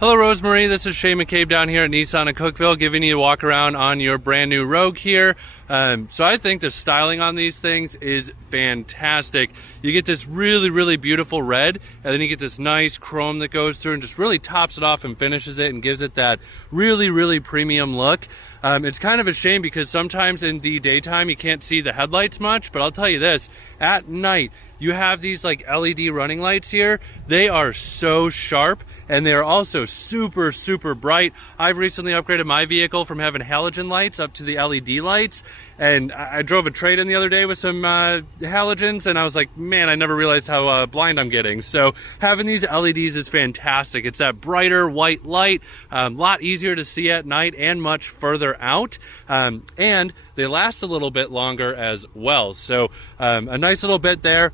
Hello Rosemary, this is Shay McCabe down here at Nissan in Cookeville, giving you a walk around on your brand new Rogue here. So I think the styling on these things is fantastic. You get this really beautiful red, and then you get this nice chrome that goes through and just really tops it off and finishes it and gives it that really premium look. It's kind of a shame because sometimes in the daytime you can't see the headlights much, but I'll tell you this, at night you have these like LED running lights here. They are so sharp and they're also super bright. I've recently upgraded my vehicle from having halogen lights up to the LED lights, and I drove a trade-in the other day with some halogens, and I was like, man, I never realized how blind I'm getting. So having these LEDs is fantastic. It's that brighter white light, a lot easier to see at night and much further out, and they last a little bit longer as well. So a nice little bit there.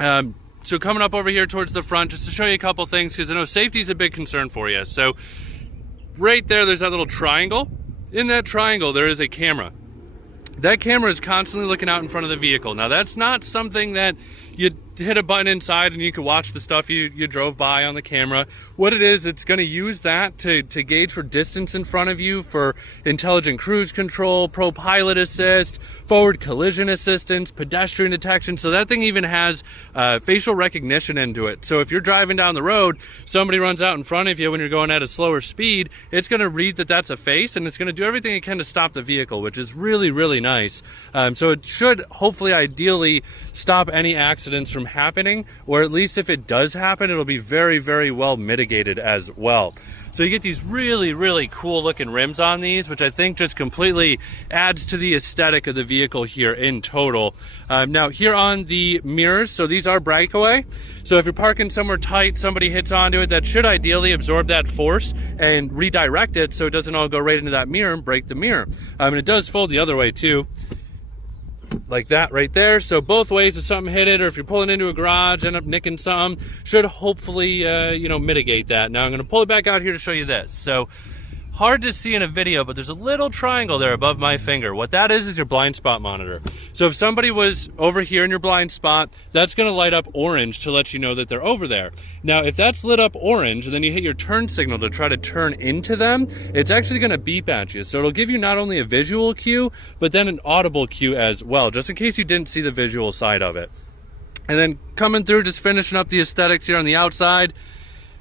So coming up over here towards the front, just to show you a couple things, because I know safety is a big concern for you. So right there's that little triangle. In that triangle, there is a camera. That camera is constantly looking out in front of the vehicle. Now, that's not something that you hit a button inside and you can watch the stuff you drove by on the camera. What it is, it's going to use that to gauge for distance in front of you, for intelligent cruise control, pro pilot assist, forward collision assistance, pedestrian detection. So that thing even has facial recognition into it. So if you're driving down the road, somebody runs out in front of you when you're going at a slower speed, it's going to read that that's a face, and it's going to do everything it can to stop the vehicle, which is really nice. So it should hopefully ideally stop any accidents from happening, or at least if it does happen, it'll be very well mitigated as well. So you get these really cool looking rims on these, which I think just completely adds to the aesthetic of the vehicle here in total. Now here on the mirrors, so these are breakaway. So if you're parking somewhere tight, somebody hits onto it, that should ideally absorb that force and redirect it so it doesn't all go right into that mirror and break the mirror. And it does fold the other way too, like that right there. So both ways, if something hit it, or if you're pulling into a garage, end up nicking something, should hopefully mitigate that. Now I'm going to pull it back out here to show you this. So hard to see in a video, but there's a little triangle there above my finger. What that is your blind spot monitor. So if somebody was over here in your blind spot, that's going to light up orange to let you know that they're over there. Now, if that's lit up orange and then you hit your turn signal to try to turn into them, it's actually going to beep at you. So it'll give you not only a visual cue, but then an audible cue as well, just in case you didn't see the visual side of it. And then coming through, just finishing up the aesthetics here on the outside.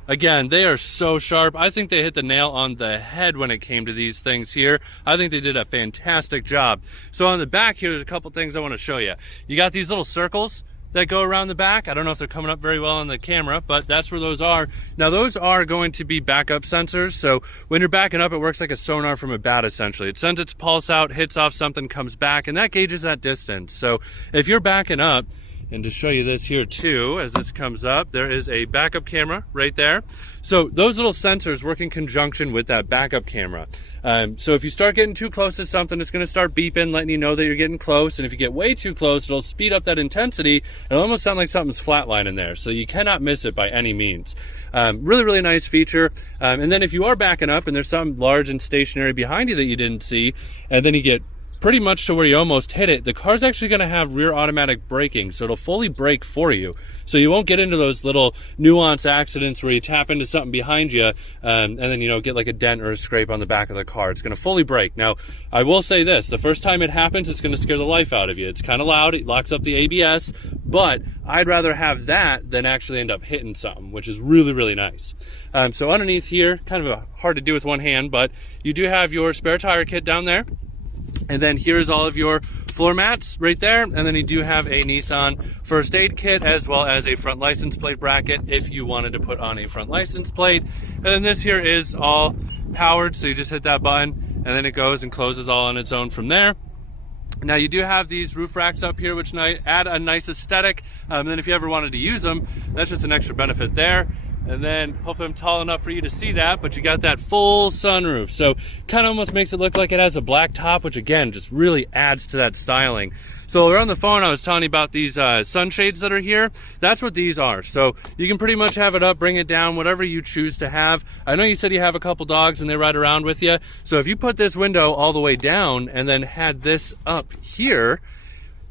Again, they are so sharp. I think they hit the nail on the head when it came to these things here. I think they did a fantastic job. So on the back here, there's a couple things I want to show you. You got these little circles that go around the back. I don't know if they're coming up very well on the camera, but that's where those are. Now, those are going to be backup sensors. So when you're backing up, it works like a sonar from a bat, essentially. It sends its pulse out, hits off something, comes back, and that gauges that distance. So if you're backing up, and to show you this here too, as this comes up, there is a backup camera right there. So those little sensors work in conjunction with that backup camera. So if you start getting too close to something, it's going to start beeping, letting you know that you're getting close. And if you get way too close, it'll speed up that intensity. It'll almost sound like something's flatlining there. So you cannot miss it by any means. Really nice feature. And then if you are backing up and there's something large and stationary behind you that you didn't see, and then you get pretty much to where you almost hit it, the car's actually going to have rear automatic braking, so it'll fully brake for you. So you won't get into those little nuanced accidents where you tap into something behind you and then get like a dent or a scrape on the back of the car. It's going to fully brake. Now, I will say this, the first time it happens, it's going to scare the life out of you. It's kind of loud, it locks up the ABS, but I'd rather have that than actually end up hitting something, which is really nice. So underneath here, kind of hard to do with one hand, but you do have your spare tire kit down there. And then here's all of your floor mats right there. And then you do have a Nissan first aid kit, as well as a front license plate bracket if you wanted to put on a front license plate. And then this here is all powered, so you just hit that button and then it goes and closes all on its own from there. Now you do have these roof racks up here, which add a nice aesthetic. And then if you ever wanted to use them, that's just an extra benefit there. And then hopefully I'm tall enough for you to see that, but you got that full sunroof. So kind of almost makes it look like it has a black top, which again, just really adds to that styling. So while we're on the phone, I was telling you about these sunshades that are here. That's what these are. So you can pretty much have it up, bring it down, whatever you choose to have. I know you said you have a couple dogs and they ride around with you. So if you put this window all the way down and then had this up here,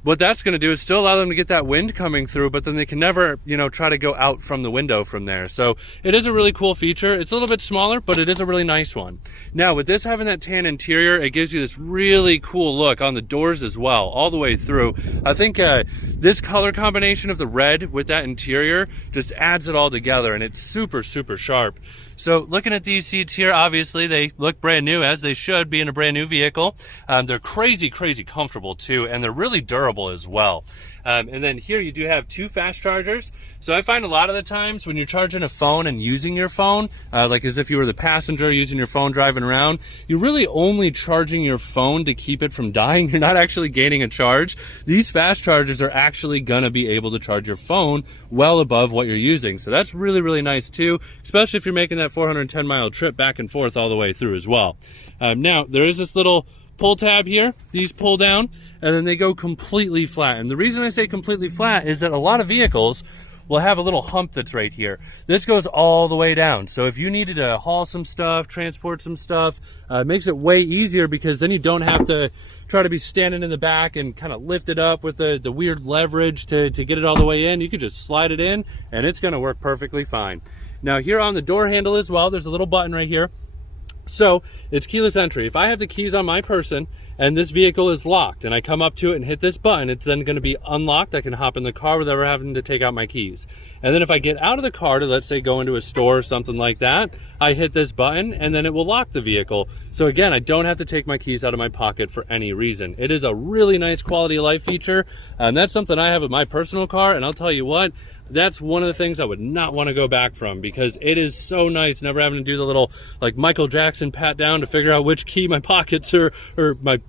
what that's going to do is still allow them to get that wind coming through, but then they can never, you know, try to go out from the window from there. So it is a really cool feature. It's a little bit smaller, but it is a really nice one. Now with this having that tan interior, it gives you this really cool look on the doors as well, all the way through. I think this color combination of the red with that interior just adds it all together, and it's super, super sharp. So looking at these seats here, obviously they look brand new, as they should be in a brand new vehicle. They're crazy, crazy comfortable too, and they're really durable as well. And then here you do have 2 fast chargers. So I find a lot of the times when you're charging a phone and using your phone, like as if you were the passenger using your phone driving around, you're really only charging your phone to keep it from dying. You're not actually gaining a charge. These fast chargers are actually gonna be able to charge your phone well above what you're using. So that's really, really nice too, especially if you're making that 410-mile trip back and forth all the way through as well. Now, there is this little pull tab here. These pull down, and then they go completely flat. And the reason I say completely flat is that a lot of vehicles will have a little hump that's right here. This goes all the way down. So if you needed to haul some stuff, transport some stuff, it makes it way easier, because then you don't have to try to be standing in the back and kind of lift it up with the weird leverage to get it all the way in. You can just slide it in, and it's gonna work perfectly fine. Now here on the door handle as well, there's a little button right here. So it's keyless entry. If I have the keys on my person and this vehicle is locked and I come up to it and hit this button, it's then going to be unlocked. I can hop in the car without ever having to take out my keys. And then if I get out of the car to, let's say, go into a store or something like that, I hit this button and then it will lock the vehicle. So again, I don't have to take my keys out of my pocket for any reason. It is a really nice quality of life feature. And that's something I have with my personal car. And I'll tell you what, that's one of the things I would not want to go back from, because it is so nice never having to do the little like Michael Jackson pat down to figure out which key my pockets are, or my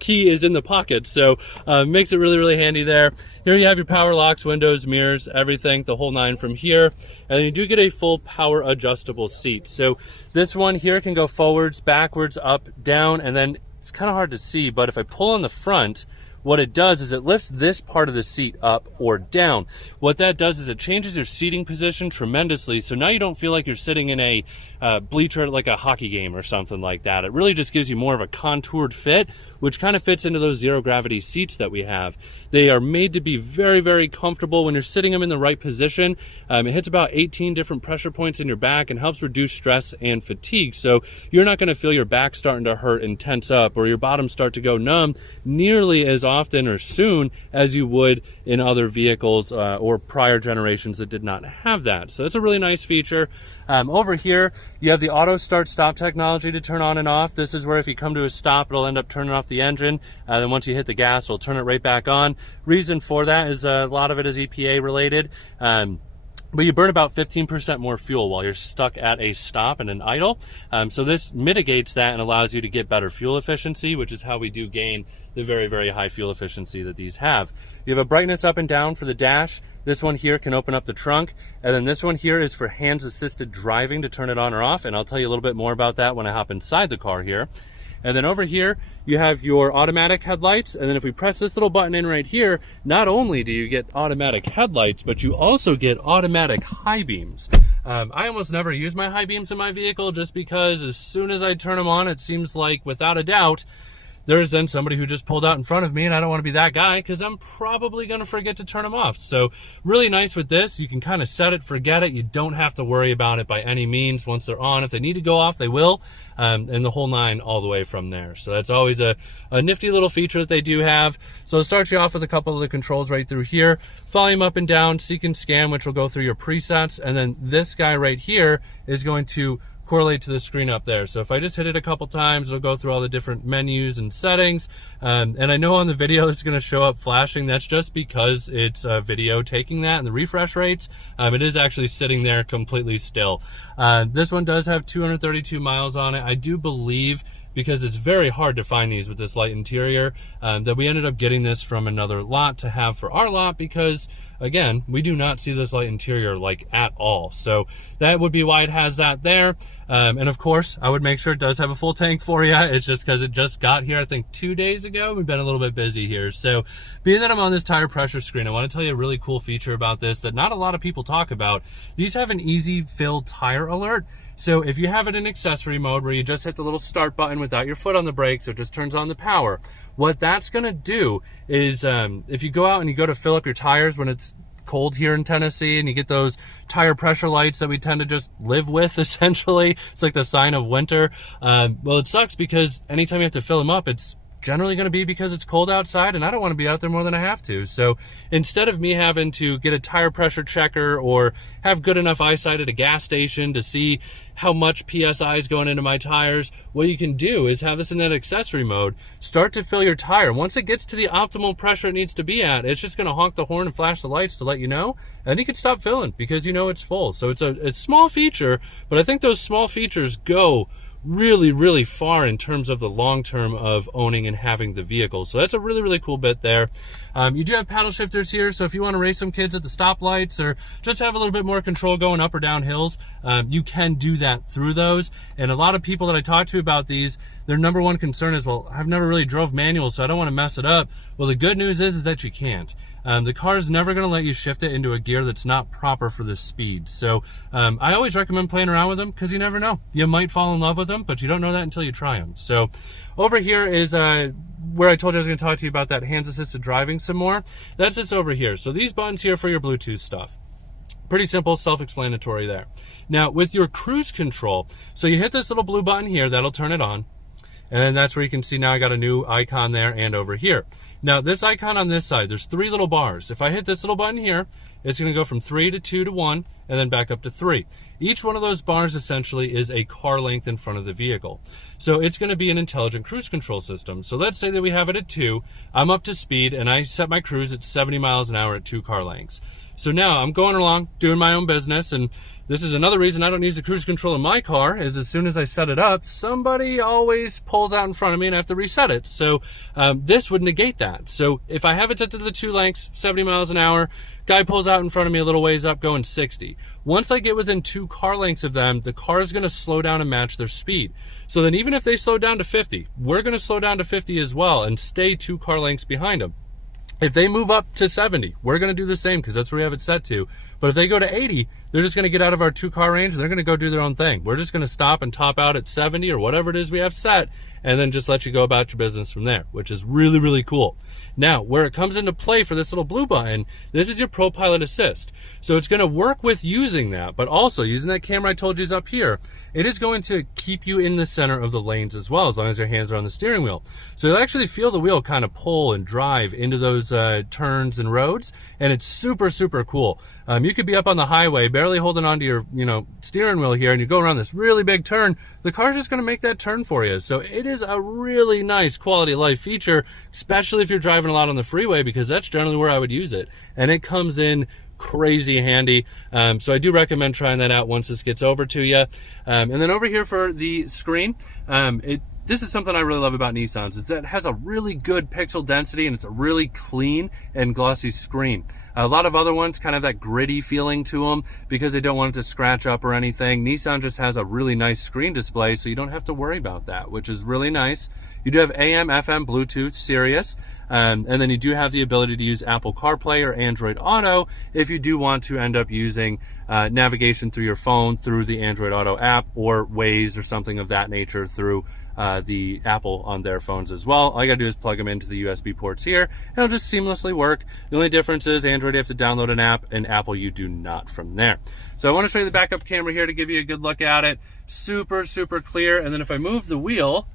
key is in the pocket. So makes it really, really handy there. Here you have your power locks, windows, mirrors, everything, the whole 9 from here. And you do get a full power adjustable seat. So this one here can go forwards, backwards, up, down, and then it's kind of hard to see, but if I pull on the front, what it does is it lifts this part of the seat up or down. What that does is it changes your seating position tremendously, so now you don't feel like you're sitting in a bleacher at like a hockey game or something like that. It really just gives you more of a contoured fit, which kind of fits into those zero gravity seats that we have. They are made to be very, very comfortable when you're sitting them in the right position. It hits about 18 different pressure points in your back and helps reduce stress and fatigue. So you're not going to feel your back starting to hurt and tense up, or your bottom start to go numb nearly as often or soon as you would in other vehicles or prior generations that did not have that. So it's a really nice feature. Over here, you have the auto start stop technology to turn on and off. This is where if you come to a stop, it'll end up turning off the engine. Then once you hit the gas, it'll turn it right back on. Reason for that is a lot of it is EPA related. But you burn about 15% more fuel while you're stuck at a stop and an idle. So this mitigates that and allows you to get better fuel efficiency, which is how we do gain the very, very high fuel efficiency that these have. You have a brightness up and down for the dash. This one here can open up the trunk. And then this one here is for hands assisted driving to turn it on or off. And I'll tell you a little bit more about that when I hop inside the car here. And then over here, you have your automatic headlights. And then if we press this little button in right here, not only do you get automatic headlights, but you also get automatic high beams. I almost never use my high beams in my vehicle just because as soon as I turn them on, it seems like without a doubt, there's then somebody who just pulled out in front of me, and I don't want to be that guy because I'm probably going to forget to turn them off. So really nice with this. You can kind of set it, forget it. You don't have to worry about it by any means. Once they're on, if they need to go off, they will, and the whole 9 all the way from there. So that's always a nifty little feature that they do have. So it'll start you off with a couple of the controls right through here. Volume up and down, seek and scan, which will go through your presets. And then this guy right here is going to correlate to the screen up there. So if I just hit it a couple times, it'll go through all the different menus and settings. And I know on the video it's going to show up flashing. That's just because it's a video taking that and the refresh rates. It is actually sitting there completely still. This one does have 232 miles on it. I do believe, because it's very hard to find these with this light interior, that we ended up getting this from another lot to have for our lot because, again, we do not see this light interior like at all. So that would be why it has that there. And of course, I would make sure it does have a full tank for you. It's just because it just got here, I think 2 days ago. We've been a little bit busy here. So being that I'm on this tire pressure screen, I want to tell you a really cool feature about this that not a lot of people talk about. These have an easy fill tire alert. So if you have it in accessory mode where you just hit the little start button without your foot on the brake, so it just turns on the power, what that's going to do is if you go out and you go to fill up your tires when it's cold here in Tennessee and you get those tire pressure lights that we tend to just live with, essentially, it's like the sign of winter. Well, it sucks because anytime you have to fill them up, it's generally going to be because it's cold outside and I don't want to be out there more than I have to. So instead of me having to get a tire pressure checker or have good enough eyesight at a gas station to see how much PSI is going into my tires, what you can do is have this in that accessory mode, start to fill your tire. Once it gets to the optimal pressure it needs to be at, it's just going to honk the horn and flash the lights to let you know, and you can stop filling because you know it's full. So it's a small feature, but I think those small features go really, really far in terms of the long term of owning and having the vehicle. So that's a really, really cool bit there. You do have paddle shifters here, so if you want to race some kids at the stoplights or just have a little bit more control going up or down hills, you can do that through those. And a lot of people that I talk to about these, their number one concern is, well, I've never really drove manual, so I don't want to mess it up. Well, the good news is that you can't. The car is never going to let you shift it into a gear that's not proper for this speed. So I always recommend playing around with them because you never know. You might fall in love with them, but you don't know that until you try them. So over here is where I told you I was going to talk to you about that hands-assisted driving some more. That's this over here. So these buttons here for your Bluetooth stuff. Pretty simple, self-explanatory there. Now with your cruise control, so you hit this little blue button here, that'll turn it on. And that's where you can see now I got a new icon there and over here. Now this icon on this side, there's 3 little bars. If I hit this little button here, it's going to go from 3 to 2 to 1 and then back up to 3. Each one of those bars essentially is a car length in front of the vehicle. So it's going to be an intelligent cruise control system. So let's say that we have it at 2, I'm up to speed and I set my cruise at 70 miles an hour at 2 car lengths. So now I'm going along doing my own business, and this is another reason I don't use the cruise control in my car, is as soon as I set it up, somebody always pulls out in front of me and I have to reset it. So this would negate that. So if I have it set to the 2 lengths, 70 miles an hour, guy pulls out in front of me a little ways up going 60. Once I get within 2 car lengths of them, the car is going to slow down and match their speed. So then even if they slow down to 50, we're going to slow down to 50 as well and stay 2 car lengths behind them. If they move up to 70, we're going to do the same because that's where we have it set to. But if they go to 80, they're just going to get out of our 2 car range and they're going to go do their own thing. We're just going to stop and top out at 70 or whatever it is we have set and then just let you go about your business from there, which is really, really cool. Now, where it comes into play for this little blue button, this is your ProPilot Assist. So it's going to work with using that, but also using that camera I told you is up here. It is going to keep you in the center of the lanes as well, as long as your hands are on the steering wheel. So you'll actually feel the wheel kind of pull and drive into those turns and roads, and it's super, super cool. You could be up on the highway, barely holding onto your, steering wheel here, and you go around this really big turn. The car's just going to make that turn for you. So it is a really nice quality of life feature, especially if you're driving a lot on the freeway, because that's generally where I would use it. And it comes in crazy handy. So I do recommend trying that out once this gets over to you. And then over here for the screen, this is something I really love about Nissans, is that it has a really good pixel density and it's a really clean and glossy screen. A lot of other ones kind of that gritty feeling to them because they don't want it to scratch up or anything. Nissan just has a really nice screen display, so you don't have to worry about that, which is really nice. You do have AM, FM, Bluetooth, Sirius, and then you do have the ability to use Apple CarPlay or Android Auto if you do want to end up using navigation through your phone through the Android Auto app or Waze or something of that nature through the Apple on their phones as well. All you gotta do is plug them into the USB ports here and it'll just seamlessly work. The only difference is Android you have to download an app and Apple you do not from there. So I want to show you the backup camera here to give you a good look at it. Super, super clear. And then if I move the wheel,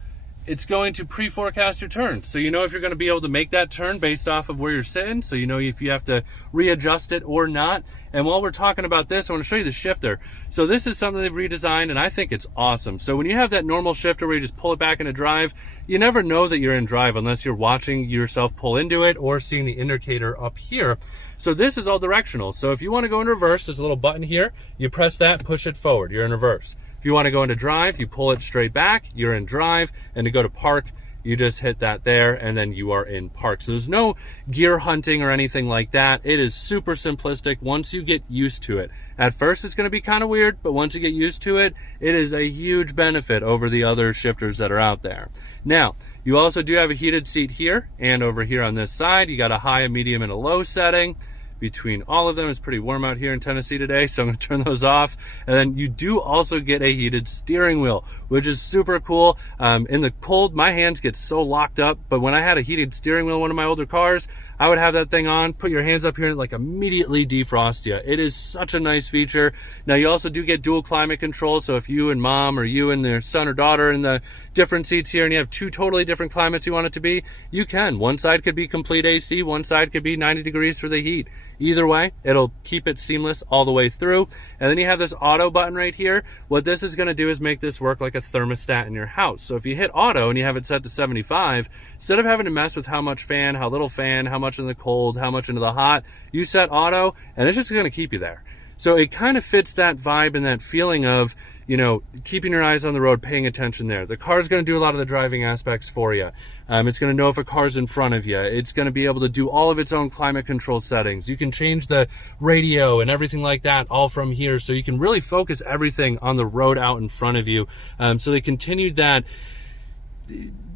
it's going to pre-forecast your turn. So you know if you're going to be able to make that turn based off of where you're sitting. So you know if you have to readjust it or not. And while we're talking about this, I want to show you the shifter. So this is something they've redesigned and I think it's awesome. So when you have that normal shifter where you just pull it back into drive, you never know that you're in drive unless you're watching yourself pull into it or seeing the indicator up here. So this is all directional. So if you want to go in reverse, there's a little button here. You press that, push it forward. You're in reverse. If you want to go into drive, you pull it straight back, you're in drive, and to go to park, you just hit that there, and then you are in park. So there's no gear hunting or anything like that. It is super simplistic once you get used to it. At first, it's going to be kind of weird, but once you get used to it, it is a huge benefit over the other shifters that are out there. Now, you also do have a heated seat here, and over here on this side, you got a high, a medium, and a low setting. between all of them. It's pretty warm out here in Tennessee today, so I'm going to turn those off. And then you do also get a heated steering wheel, which is super cool. In the cold, my hands get so locked up, but when I had a heated steering wheel in one of my older cars, I would have that thing on, put your hands up here, and it like immediately defrost you. It is such a nice feature. Now you also do get dual climate control, so if you and mom or you and their son or daughter in the different seats here and you have two totally different climates you want it to be, you can. One side could be complete AC, one side could be 90 degrees for the heat. Either way, it'll keep it seamless all the way through. And then you have this auto button right here. What this is gonna do is make this work like a thermostat in your house. So if you hit auto and you have it set to 75, instead of having to mess with how much fan, how little fan, how much in the cold, how much into the hot, you set auto and it's just gonna keep you there. So it kind of fits that vibe and that feeling of, you know, keeping your eyes on the road, paying attention there. The car's going to do a lot of the driving aspects for you. It's going to know if a car's in front of you. It's going to be able to do all of its own climate control settings. You can change the radio and everything like that all from here. So you can really focus everything on the road out in front of you. So they continued that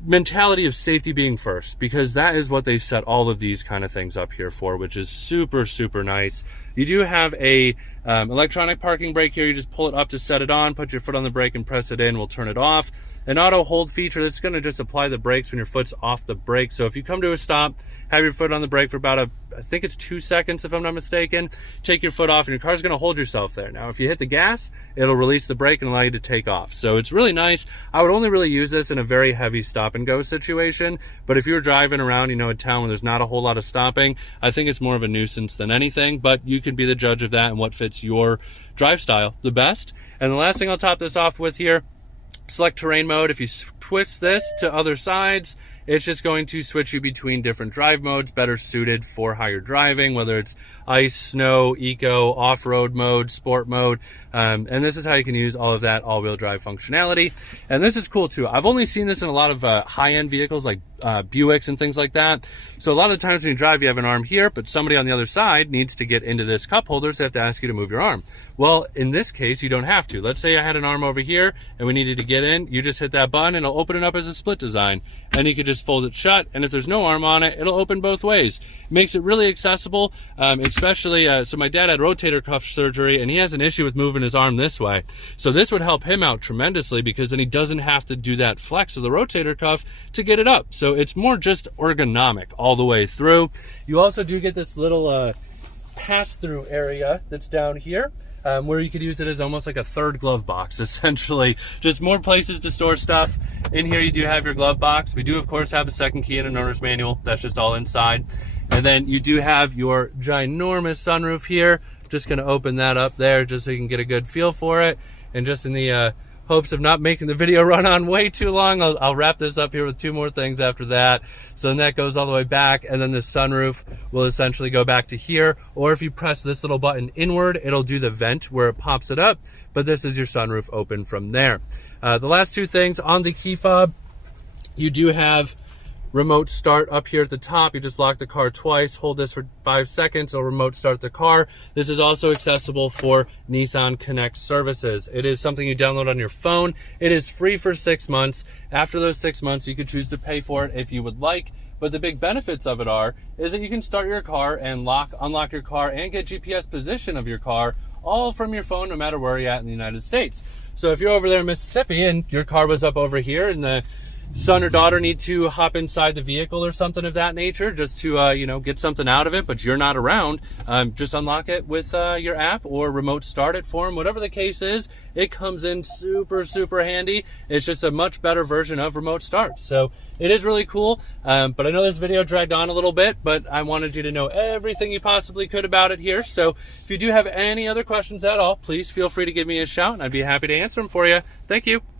mentality of safety being first, because that is what they set all of these kind of things up here for, which is super, super nice. You do have a electronic parking brake here. You just pull it up to set it on, put your foot on the brake and press it in. We'll turn it off. An auto hold feature, this is going to just apply the brakes when your foot's off the brake. So if you come to a stop, have your foot on the brake for about I think it's 2 seconds if I'm not mistaken, take your foot off and your car's going to hold yourself there. Now if you hit the gas, it'll release the brake and allow you to take off. So it's really nice. I would only really use this in a very heavy stop and go situation, but if you're driving around, you know, in town where there's not a whole lot of stopping, I think it's more of a nuisance than anything, but you can be the judge of that and what fits your drive style the best. And the last thing I'll top this off with here, select terrain mode. If you twist this to other sides, it's just going to switch you between different drive modes better suited for how you're driving, whether it's ice, snow, eco, off-road mode, sport mode. And this is how you can use all of that all-wheel drive functionality. And this is cool too. I've only seen this in a lot of high-end vehicles like Buicks and things like that. So a lot of the times when you drive, you have an arm here, but somebody on the other side needs to get into this cup holder, so they have to ask you to move your arm. Well, in this case, you don't have to. Let's say I had an arm over here and we needed to get in. You just hit that button and it'll open it up as a split design. And you could just fold it shut, and if there's no arm on it, it'll open both ways. Makes it really accessible, especially, so my dad had rotator cuff surgery, and he has an issue with moving his arm this way. So this would help him out tremendously, because then he doesn't have to do that flex of the rotator cuff to get it up. So it's more just ergonomic all the way through. You also do get this little pass-through area that's down here. Where you could use it as almost like a third glove box, essentially. Just more places to store stuff. In here you do have your glove box. We do of course have a second key and an owner's manual. That's just all inside. And then you do have your ginormous sunroof here. Just gonna open that up there just so you can get a good feel for it. And just in the hopes of not making the video run on way too long, I'll wrap this up here with 2 more things after that. So then that goes all the way back, and then the sunroof will essentially go back to here. Or if you press this little button inward, it'll do the vent where it pops it up, but this is your sunroof open from there. The last 2 things on the key fob, you do have remote start up here at the top. You just lock the car twice, hold this for 5 seconds, it'll remote start the car. This is also accessible for Nissan Connect services. It is something you download on your phone. It is free for 6 months. After those 6 months, you could choose to pay for it if you would like. But the big benefits of it is that you can start your car and unlock your car and get GPS position of your car all from your phone, no matter where you're at in the United States. So if you're over there in Mississippi and your car was up over here and the son or daughter need to hop inside the vehicle or something of that nature just to you know, get something out of it, but you're not around, just unlock it with your app or remote start it for them. Whatever the case is, it comes in super, super handy. It's just a much better version of remote start. So it is really cool. But I know this video dragged on a little bit, but I wanted you to know everything you possibly could about it here. So if you do have any other questions at all, please feel free to give me a shout and I'd be happy to answer them for you. Thank you.